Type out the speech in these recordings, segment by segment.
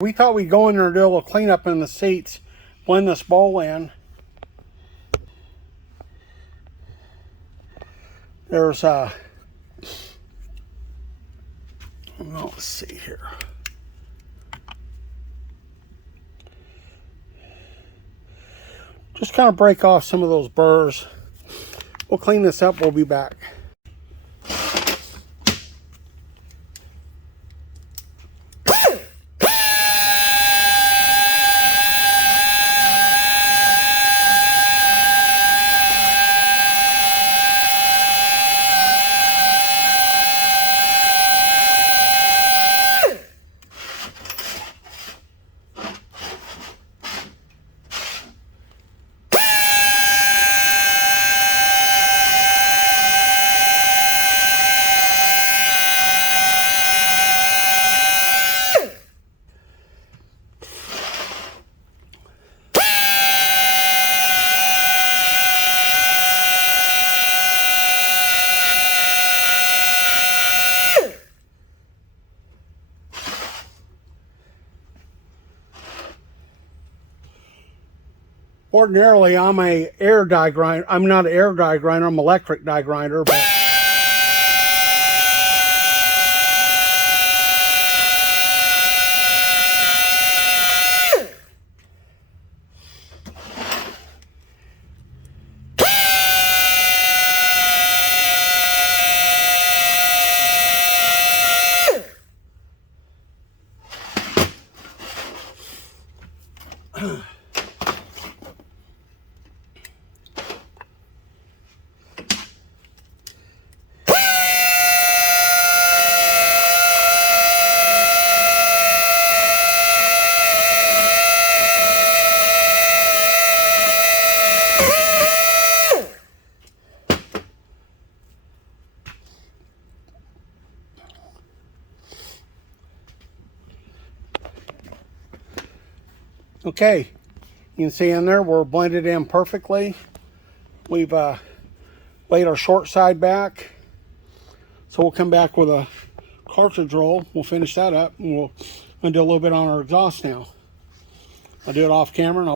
We thought we'd go in there and do a little cleanup in the seats, blend this bowl in. There's let's see here. Just kind of break off some of those burrs. We'll clean this up, we'll be back. Ordinarily, I'm a air die grinder. I'm not an air die grinder. I'm an electric die grinder, but okay. You can see in there we're blended in perfectly. We've laid our short side back. So we'll come back with a cartridge roll. We'll finish that up, and we'll do a little bit on our exhaust now. I'll do it off camera, and I'll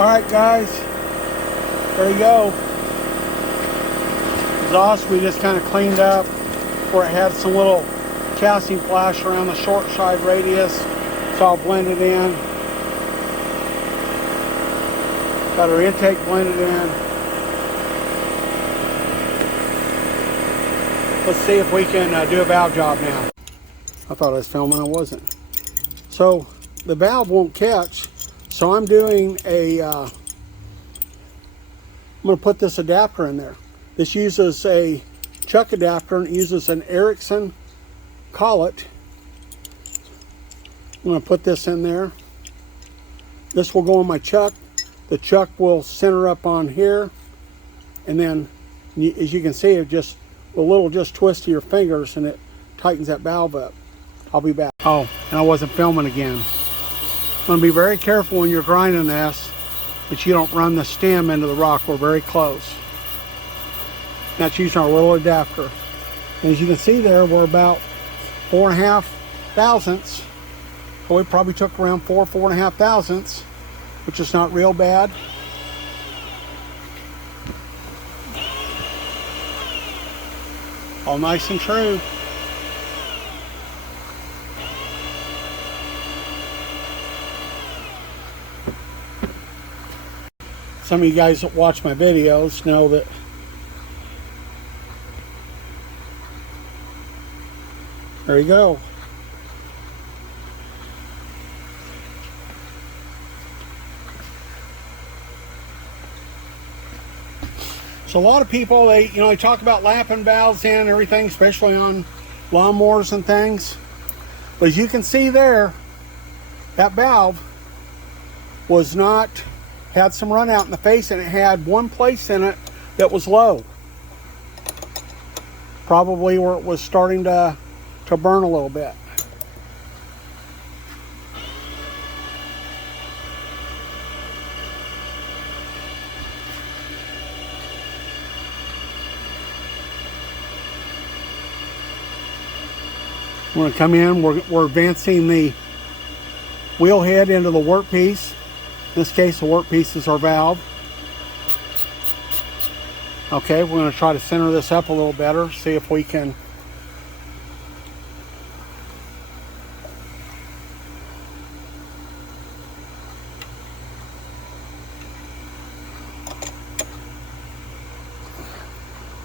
Alright guys, there you go. Exhaust we just kind of cleaned up where it had some little casting flash around the short side radius. It's all blended in. Got our intake blended in. Let's see if we can do a valve job now. I thought I was filming, I wasn't. So the valve won't catch, so I'm doing a, I'm going to put this adapter in there. This uses a chuck adapter and it uses an Erickson collet. I'm going to put this in there. This will go in my chuck. The chuck will center up on here, and then as you can see, it just a little twist of your fingers and it tightens that valve up. I'll be back. Oh, and I wasn't filming again. I'm going to be very careful when you're grinding this that you don't run the stem into the rock. We're very close. That's using our little adapter. And as you can see there, we're about 4.5 thousandths. So we probably took around 4.5 thousandths, which is not real bad. All nice and true. Some of you guys that watch my videos know that there you go. So a lot of people, they talk about lapping valves in and everything, especially on lawnmowers and things. But as you can see there, that valve was not, had some run out in the face, and it had one place in it that was low. Probably where it was starting to burn a little bit. We're going to come in, we're advancing the wheel head into the workpiece. In this case, the workpiece is our valve. Okay, we're going to try to center this up a little better, see if we can.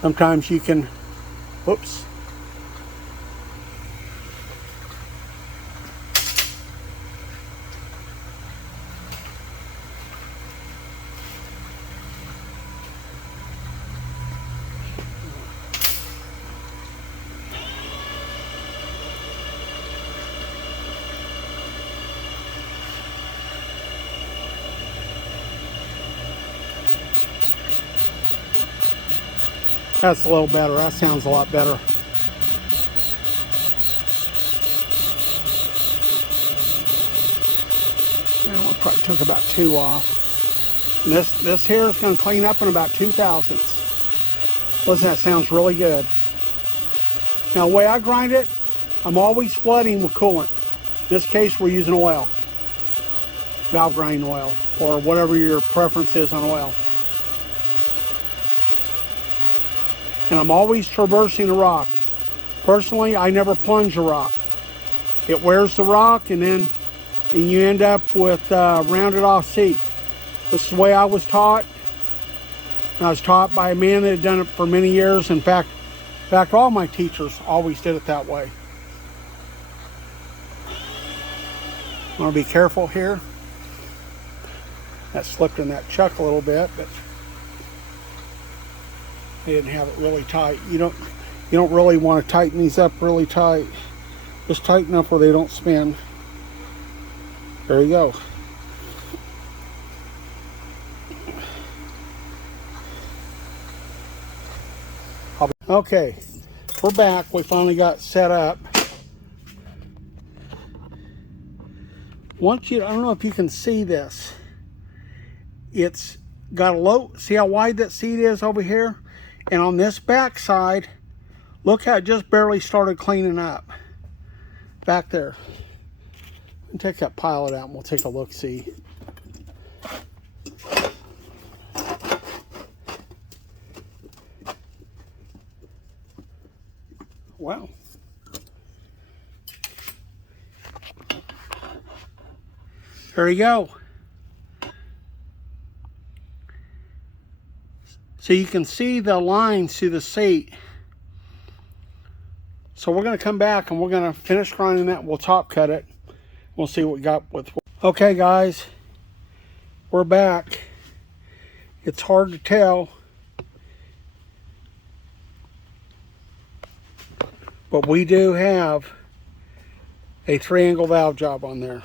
Sometimes you can, whoops. That's a little better. That sounds a lot better. Well, I probably took about 2 off. And this here is going to clean up in about 2 thousandths. Listen, that sounds really good. Now, the way I grind it, I'm always flooding with coolant. In this case, we're using oil. Valve grinding oil, or whatever your preference is on oil. And I'm always traversing the rock. Personally, I never plunge a rock. It wears the rock, and you end up with rounded off seat. This is the way I was taught. I was taught by a man that had done it for many years. In fact, all my teachers always did it that way. I want to be careful here. That slipped in that chuck a little bit, but they didn't have it really tight. You don't really want to tighten these up really tight. Just tighten up where they don't spin. There you go. Okay, we're back. We finally got set up. I don't know if you can see this. It's got a low, see how wide that seat is over here? And on this back side, look how it just barely started cleaning up. Back there. Take that pilot out and we'll take a look, see. Wow. There you go. So you can see the lines through the seat. So we're going to come back and we're going to finish grinding that. We'll top cut it. We'll see what we got with. Okay guys, we're back. It's hard to tell, but we do have a 3-angle valve job on there.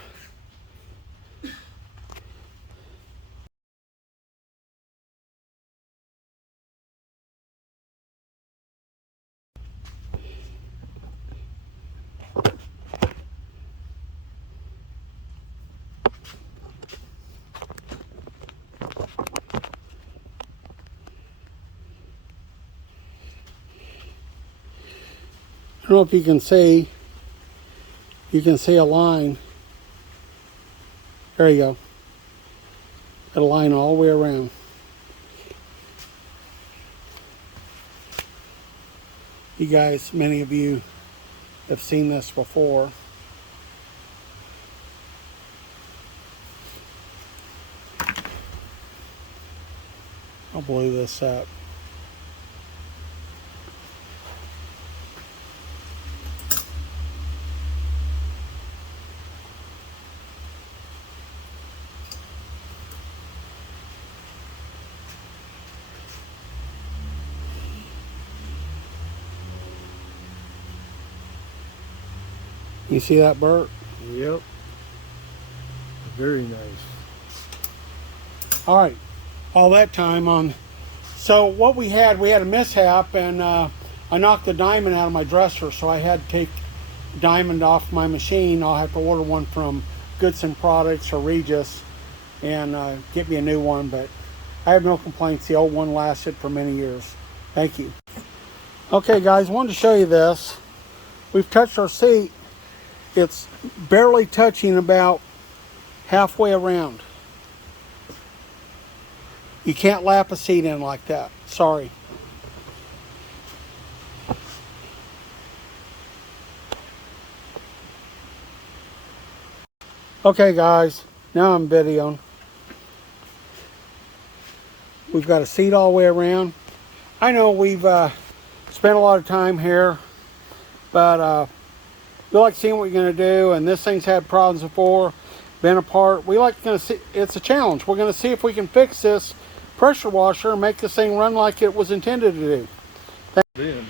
I don't know if you can see a line. There you go. Got a line all the way around. You guys, many of you have seen this before. I'll blow this up. You see that, Bert? Yep. Very nice. All right. All that time on. So what we had a mishap, and I knocked the diamond out of my dresser, so I had to take the diamond off my machine. I'll have to order one from Goodson Products or Regis and get me a new one, but I have no complaints. The old one lasted for many years. Thank you. Okay guys, wanted to show you this. We've touched our seat. It's barely touching about halfway around. You can't lap a seat in like that. Sorry. Okay guys, now I'm videoing. We've got a seat all the way around. I know we've spent a lot of time here, but we like seeing what you're going to do, and this thing's had problems before, been apart. We like to see, it's a challenge. We're going to see if we can fix this pressure washer and make this thing run like it was intended to do. Then,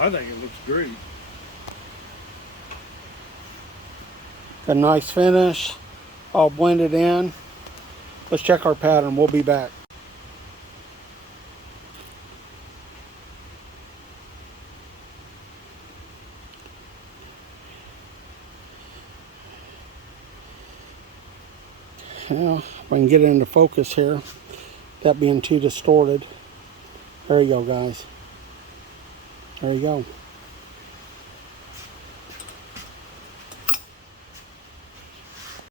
I think it looks great. A nice finish, all blended in. Let's check our pattern. We'll be back. Well, if I can get it into focus here, that being too distorted. There you go, guys. There you go.